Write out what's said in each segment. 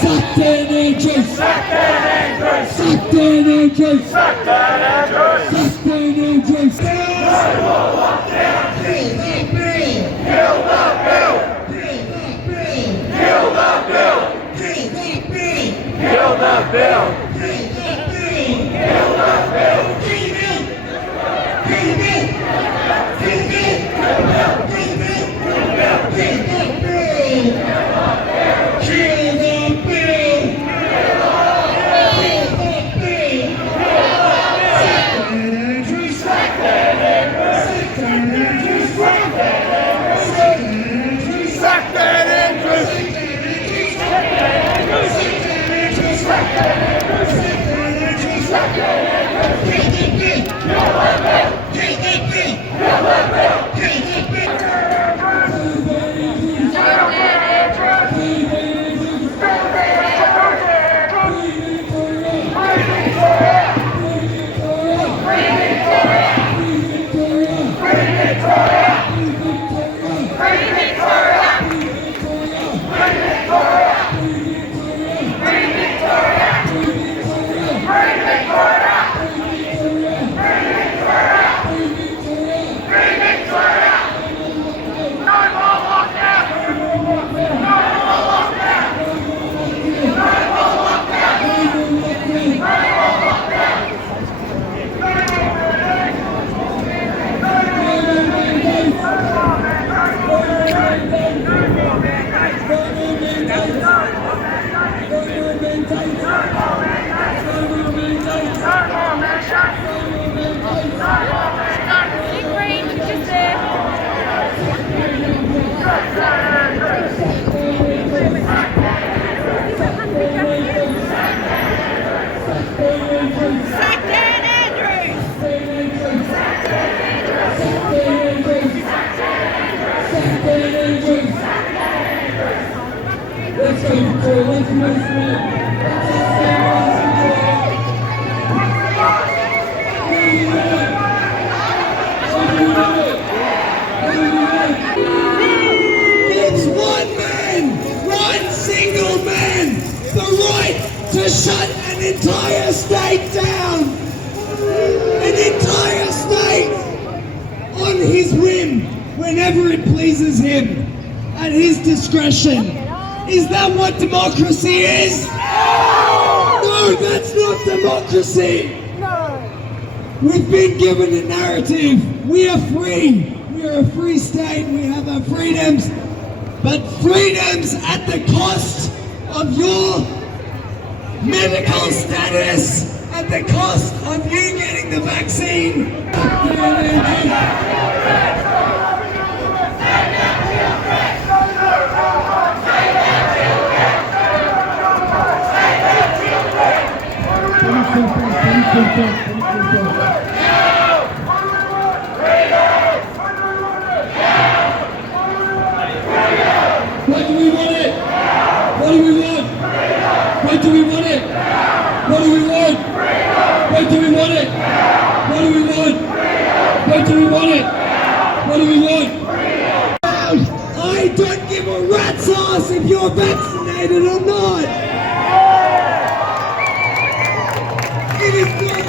Suck that Andrew! Suck that Andrew! Suck that Andrew! Suck that Andrew! Suck that Andrew! No more lockdown! Kill the bill! Kill the bill! Kill the bill! Kill the bill! Kill the bill! Kill the bill! Kill the bill! Kill the bill! Kill the bill! Kill the bill! Kill the bill! Kill the bill! Kill the bill! Kill to shut an entire state down, an entire state, on his whim, whenever it pleases him, at his discretion. Is that what democracy is? No, that's not democracy. We've been given a narrative. We are free. We are a free state. We have our freedoms, but freedoms at the cost of your medical status, at the cost of you getting the vaccine. What do we want it? What do we want? What do we want it? What do we want? What do we want it? What do we want? What do we want it? What do we want? I don't give a rat's ass if you're vaccinated or not. It is not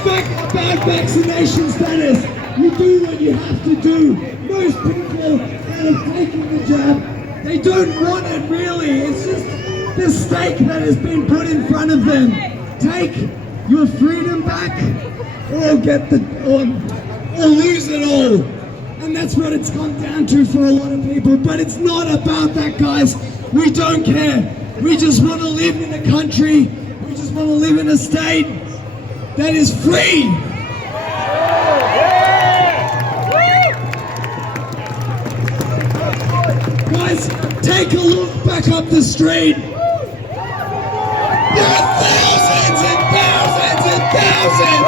about vaccination status. You do what you have to do. Most people that have taken the jab, they don't want it really. It's just the stake that has been put in front of them. Take your freedom back, or or lose it all. And that's what it's come down to for a lot of people. But it's not about that, guys. We don't care. We just want to live in a country. We just want to live in a state that is free. Guys, take a look back up the street. There are thousands and thousands and thousands.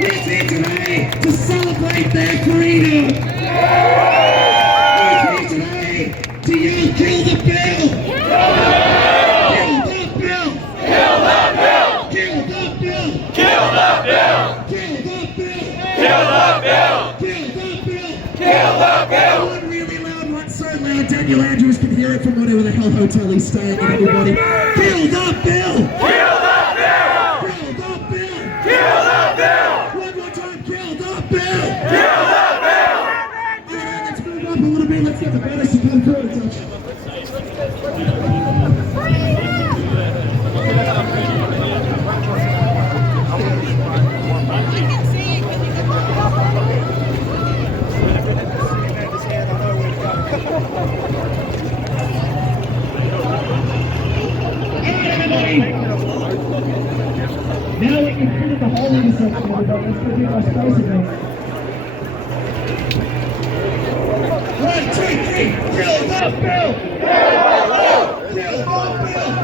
We're here today to celebrate their freedom. We're here today to yell, kill the bill. Kill the bill. Kill the bill. Kill the bill. Kill the bill. Kill Daniel Andrews can hear it from whatever the hell hotel he's staying in, everybody. Kill the bill! Kill the bill! Kill the bill! Kill the bill! One more time, kill the bill! Kill the bill! Alright, let's move up a little bit, let's get the banners to come through. Now we can finish the whole intersection, everybody. Let's go do our space again. 1, 2, 3, kill the bill! Kill the bill! Kill the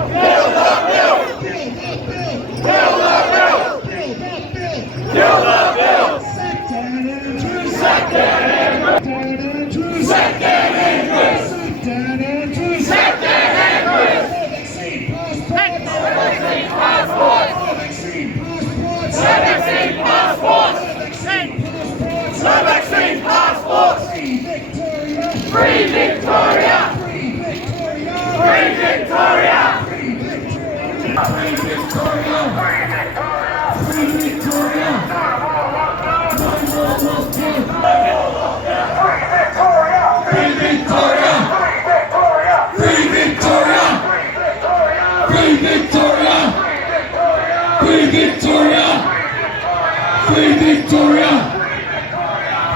bill! Kill the bill! Kill the bill! Kill the bill! Kill the bill! Kill the bill! Sack Dan Andrews! Sack Dan Andrews! Sack Dan Andrews! Sack Dan Andrews! Sack Dan Andrews! Sack Dan Andrews! No vaccine passports! No vaccine passports! No vaccine passports! No vaccine passports! No vaccine passports! No vaccine passports! Free Victoria! Free Victoria! Free Victoria! Free Victoria! Free Victoria! Free Victoria! Free Victoria! No more lockdown! Free Victoria! Free Victoria! Free Victoria! Free Victoria! Free Victoria! Free Victoria! Free Victoria!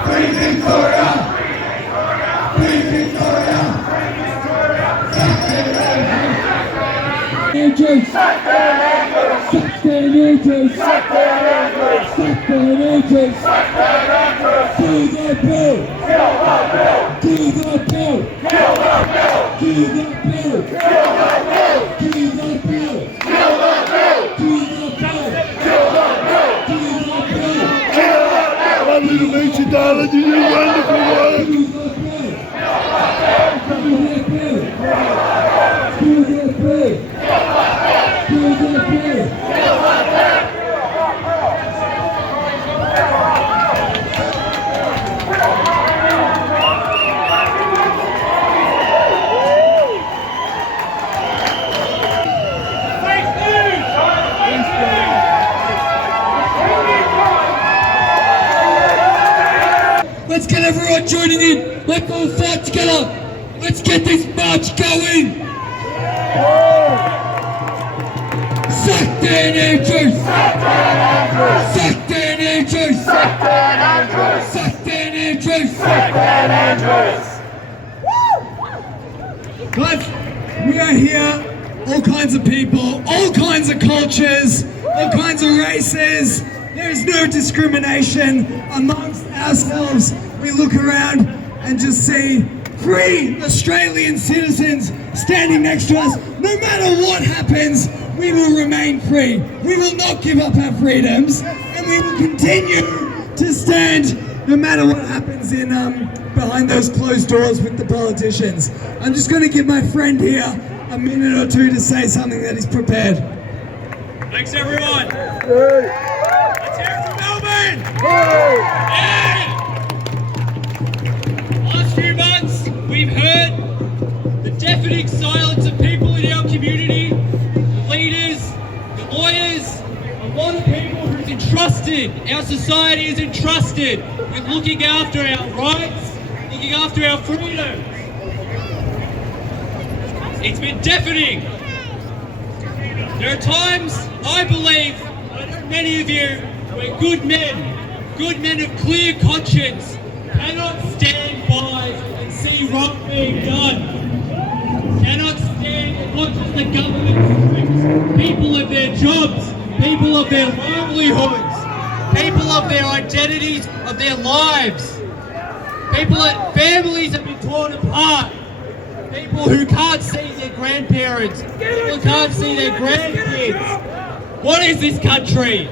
Free Victoria! Free Victoria! Andrews! Sack Dan Andrews! Sack Dan Andrews! Sack Dan Andrews! Sack Dan Andrews! Sack Dan Andrews! Do the bill! Kill the bill! Do the bill! Kill the bill! Do the bill! Kill the bill! Do the bill! Kill the bill! Do the bill! Kill the bill! Do the bill! Kill the bill! Lovely to meet you, darling. You do wonderful work. Do the bill! Do the bill! Do the bill! Do the bill! Let's get everyone joining in. Let's all fight together. Let's get this march going. Sack Dan Andrews. Sack Dan Andrews. Sack Dan Andrews! Sack Dan Andrews. Sack Dan Andrews! Guys, we are here. All kinds of people, all kinds of cultures, all kinds of races. There is no discrimination amongst ourselves. We look around and just see free Australian citizens standing next to us. No matter what happens, we will remain free. We will not give up our freedoms, and we will continue to stand no matter what happens in behind those closed doors with the politicians. I'm just going to give my friend here a minute or two to say something that he's prepared. Thanks, everyone. Let's hear it from Melbourne. Yeah. Last few months, we've heard the deafening silence of people in our community, the leaders, the lawyers, a lot of people who's entrusted, our society is entrusted with looking after our rights, looking after our freedoms. It's been deafening. There are times, I believe, I know many of you, where good men of clear conscience, cannot stand by and see wrong being done. Cannot stand and watch as the government strips people of their jobs, people of their livelihoods, people of their identities, of their lives. People that families have been torn apart. People who can't see their grandparents, people who can't see their grandkids. What is this country?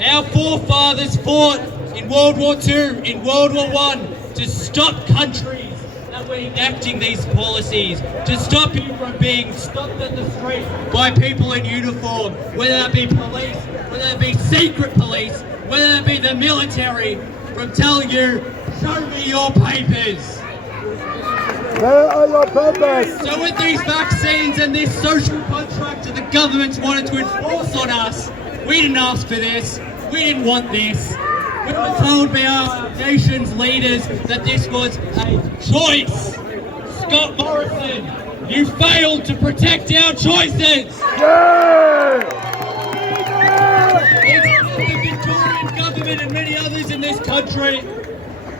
Our forefathers fought in World War II, in World War I, to stop countries that were enacting these policies, to stop you from being stopped at the street by people in uniform, whether that be police, whether that be secret police, whether that be the military, from telling you, show me your papers. Where are your papers? So with these vaccines and this social contract that the government's wanted to enforce on us, we didn't ask for this, we didn't want this. We were told by our nation's leaders that this was a choice. Scott Morrison, you failed to protect our choices. Yeah! The Victorian government and many others in this country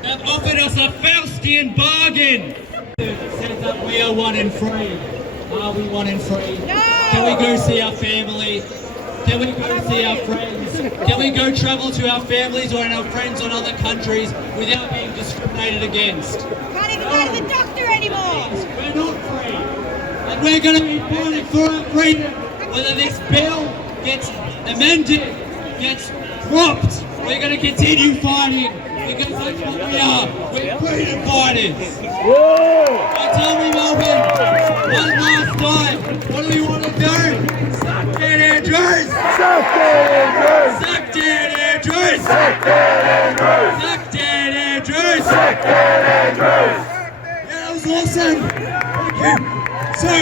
have offered us a Faustian bargain. It says that we are one and free. Are we one and free? No! Can we go see our family? Can we go see our friends? Can we go travel to our families or our friends in other countries without being discriminated against? Can't even go to the doctor anymore! We're not free. And we're going to be fighting for our freedom. Whether this bill gets amended, gets dropped, we're going to continue fighting. Because that's what we are. We're freedom fighters. Yeah! Now tell me, Melbourne, one last time, what do we want to do? Suck dead Andrews! Suck it, Andrews! Suck dead Andrews! Suck dead Andrews! Suck dead Andrews! Suck dead Andrews! Yeah, that was awesome. Thank you. So,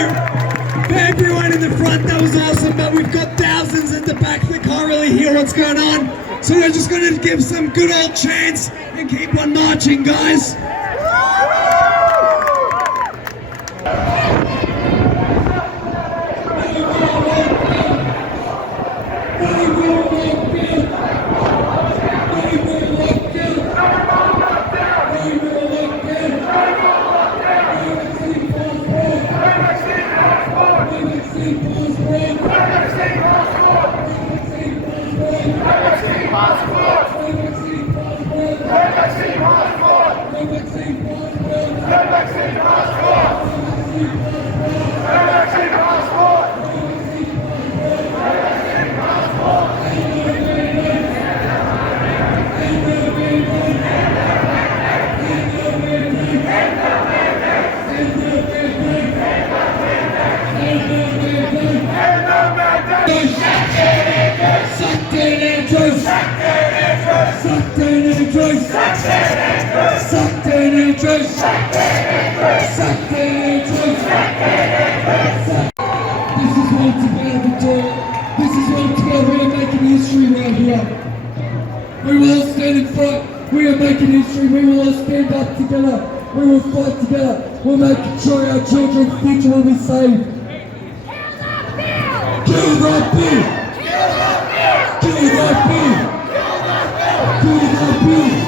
for everyone in the front, that was awesome, but we've got thousands at the back that can't really hear what's going on. So we're just going to give some good old chants and keep on marching, guys. We will all stand in front. We are making history. We will all stand up together. We will fight together. We'll make sure our children's future will be saved. Kill that bill! Kill that bill! Kill that bill!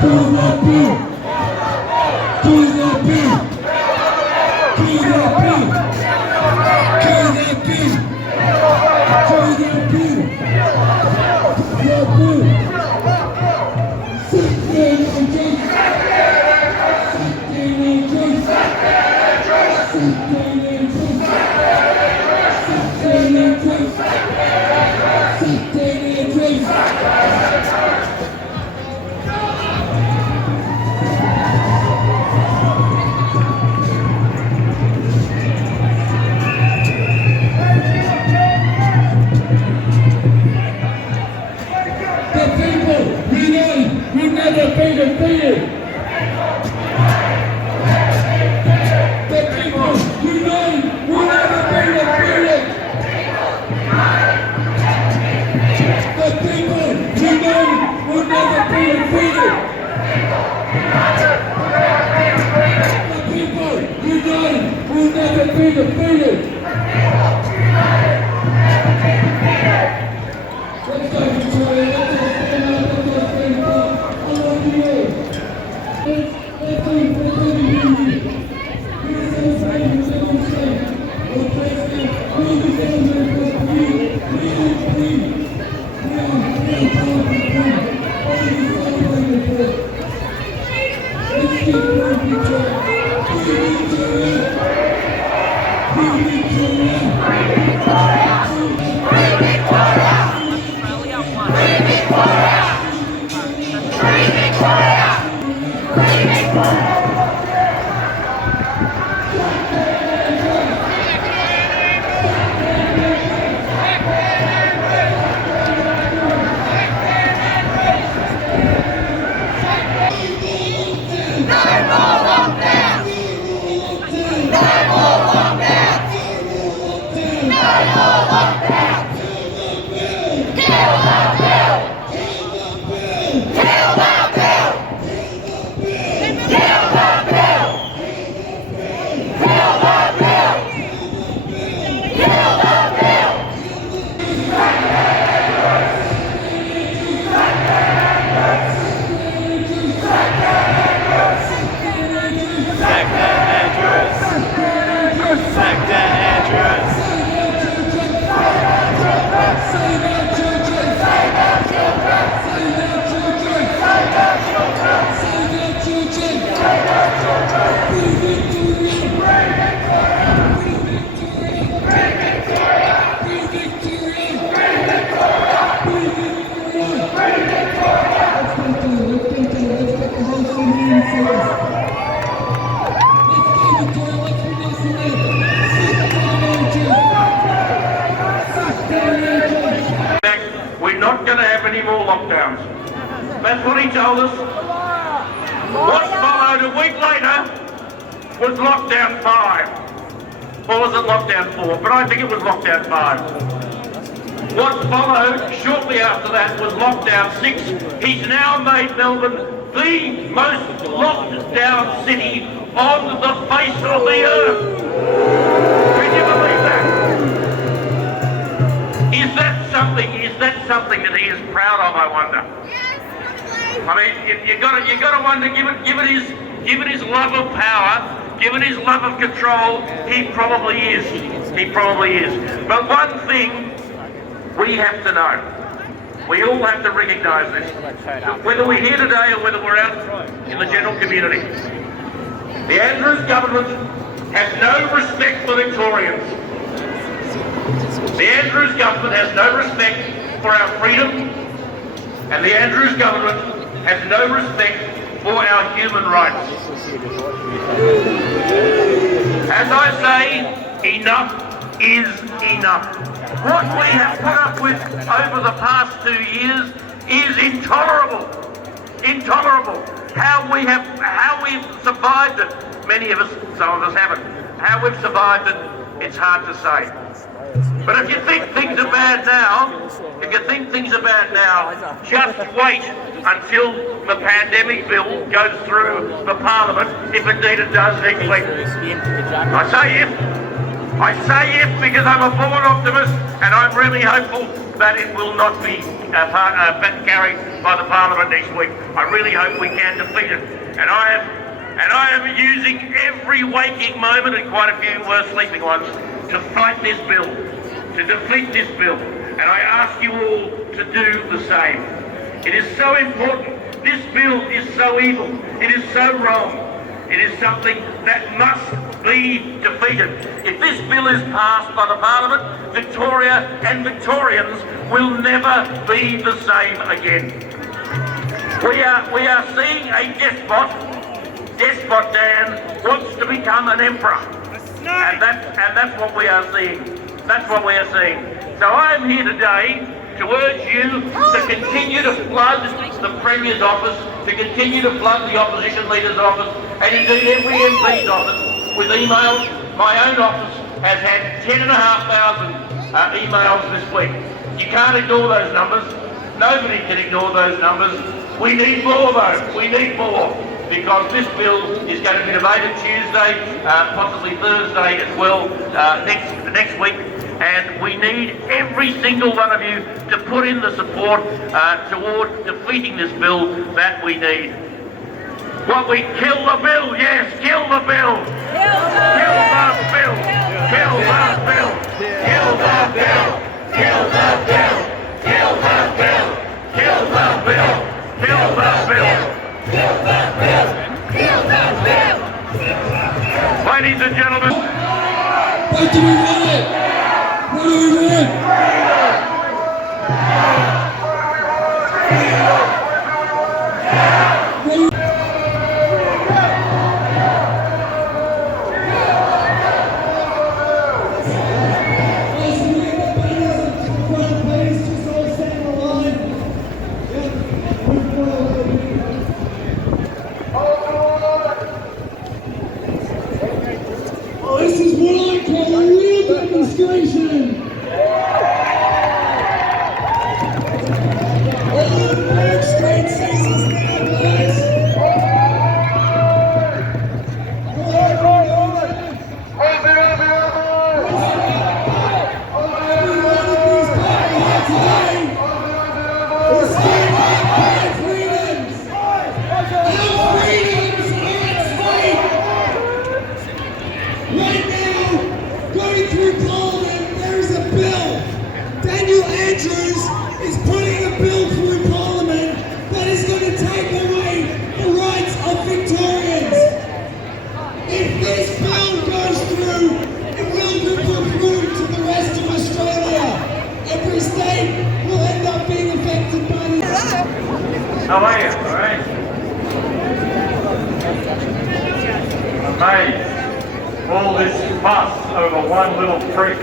Kill that bill! Kill that bill! Kill that bill! Kill that bill! Kill that bill! That bill! not going to have any more lockdowns. That's what he told us. What followed a week later was lockdown 5. Or was it lockdown 4? But I think it was lockdown 5. What followed shortly after that was lockdown 6. He's now made Melbourne the most locked down city on the face of the earth. Can you believe that? Is that something that he is proud of, I wonder? I mean, you got to wonder, given his love of power, given his love of control, he probably is. He probably is. But one thing we have to know, we all have to recognise this, whether we're here today or whether we're out in the general community. The Andrews government has no respect for Victorians. The Andrews government has no respect for our freedom, and the Andrews government has no respect for our human rights. As I say, enough is enough. What we have put up with over the past 2 years is intolerable. Intolerable. How we've survived it. Many of us, some of us haven't. How we've survived it, it's hard to say. But if you think things are bad now, just wait until the pandemic bill goes through the Parliament, if indeed it does next week. I say if because I'm a born optimist, and I'm really hopeful that it will not be carried by the Parliament next week. I really hope we can defeat it. And I am using every waking moment, and quite a few sleeping ones, to fight this bill, to defeat this bill. And I ask you all to do the same. It is so important. This bill is so evil. It is so wrong. It is something that must be defeated. If this bill is passed by the Parliament, Victoria and Victorians will never be the same again. We are seeing a despot. Despot Dan wants to become an emperor, and that's what we are seeing. That's what we are seeing. So I am here today to urge you to continue to flood the Premier's office, to continue to flood the opposition leader's office, and indeed every MP's office with emails. My own office has had 10,500 emails this week. You can't ignore those numbers. Nobody can ignore those numbers. We need more though. We need more. Because this bill is going to be debated Tuesday, possibly Thursday as well, next week. And we need every single one of you to put in the support toward defeating this bill that we need. What we kill the bill, yes, kill the bill. Kill the bill. Kill the bill. Kill the bill. Kill the bill. Kill the bill. Kill the bill. Kill the bill. Kill the bill. Kill the bill. Ladies and gentlemen. What do we want? What do we want? This is what I call a real demonstration. Melbourne Street sees us now, guys. Every one of these people here today is standing up for our freedoms. Our freedoms are at stake. Right now, going through Parliament, there is a bill. Daniel Andrews is putting a bill through Parliament that is going to take away the rights of Victorians. If this bill goes through, it will be put through to the rest of Australia. Every state will end up being affected by this. How are you? All right. Amazed. All this fuss over one little prick.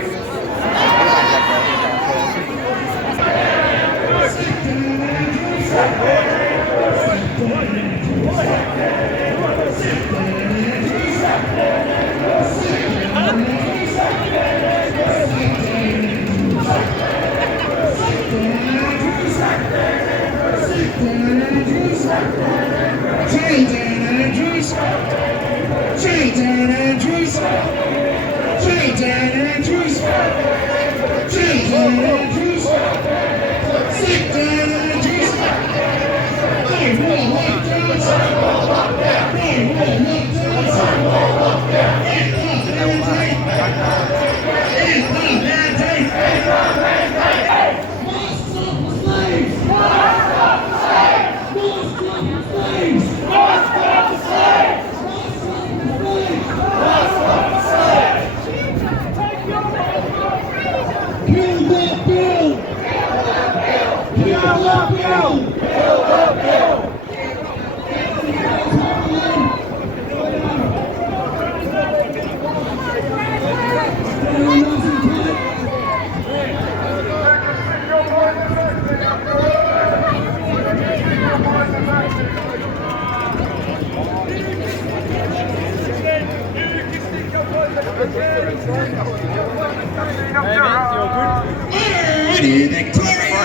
Alrighty, Victoria!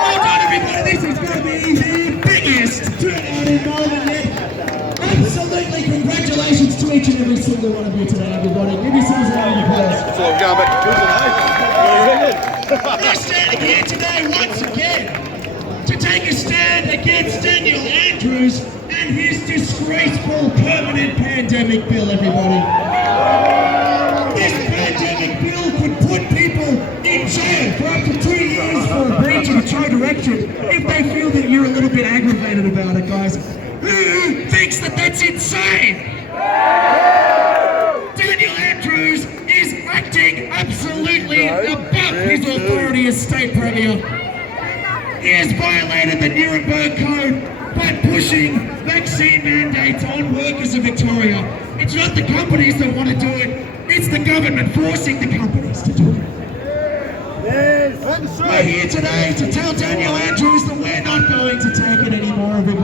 Well done, everybody. This is going to be the biggest turnout in Melbourne yet. Absolutely, congratulations to each and every single one of you today, everybody. Give yourselves a round of applause. So we're going back to prison, eh? We're standing here today once again to take a stand against Daniel Andrews and his disgraceful permanent pandemic bill, everybody. This pandemic bill could put people in jail for up to 2 years for a breach of true direction if they feel that you're a little bit aggravated about it, guys. Who thinks that that's insane? Daniel Andrews is acting absolutely above his authority as state premier. He has violated the Nuremberg Code by pushing vaccine mandates on workers of Victoria. It's not the companies that want to do it, it's the government forcing the companies to do it. We're here today to tell Daniel Andrews that we're not going to take it anymore of him.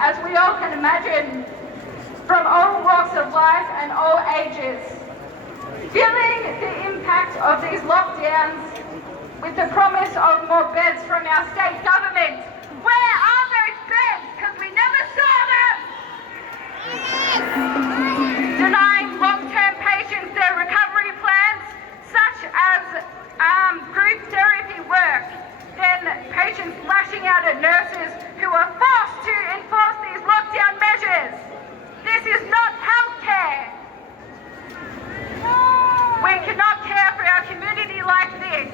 As we all can imagine, from all walks of life and all ages. Feeling the impact of these lockdowns with the promise of more beds from our state government. Where are those beds? Because we never saw them! Denying long-term patients their recovery plans, such as group therapy work. Then patients lashing out at nurses who are forced to enforce these lockdown measures. This is not healthcare. We cannot care for our community like this.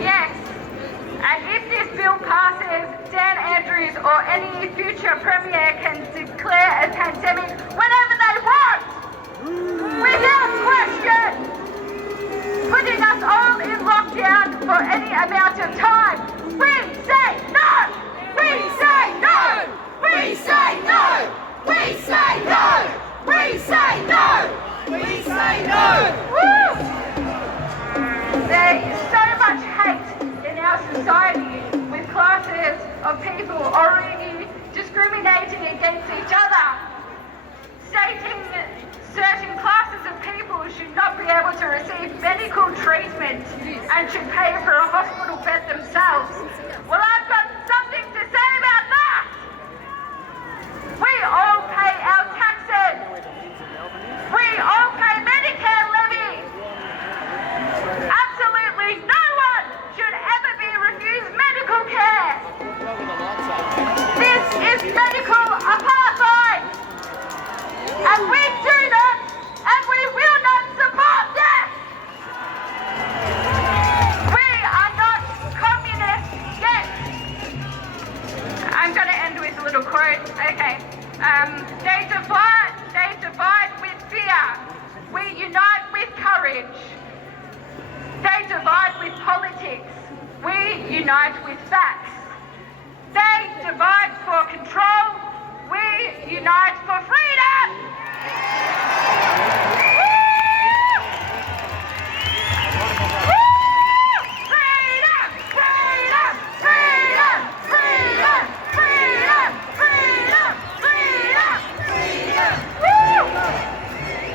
Yes, and if this bill passes, Dan Andrews or any future premier can declare a pandemic whenever they want, without question. Putting us all in lockdown for any amount of time. We say no! We say no! We say no! We say no! We say no! We say no! Woo! There is so much hate in our society with classes of people already discriminating against each other. Stating certain classes of people should not be able to receive medical treatment and should pay for a hospital bed themselves. Well, I've got something to say about that. We all pay our taxes. We all pay Medicare levy. Absolutely no one should ever be refused medical care. This is medical apartheid. And we do not, and we will not support that! We are not communists yet! I'm going to end with a little quote. Okay. They divide with fear. We unite with courage. They divide with politics. We unite with facts. They divide for control. We unite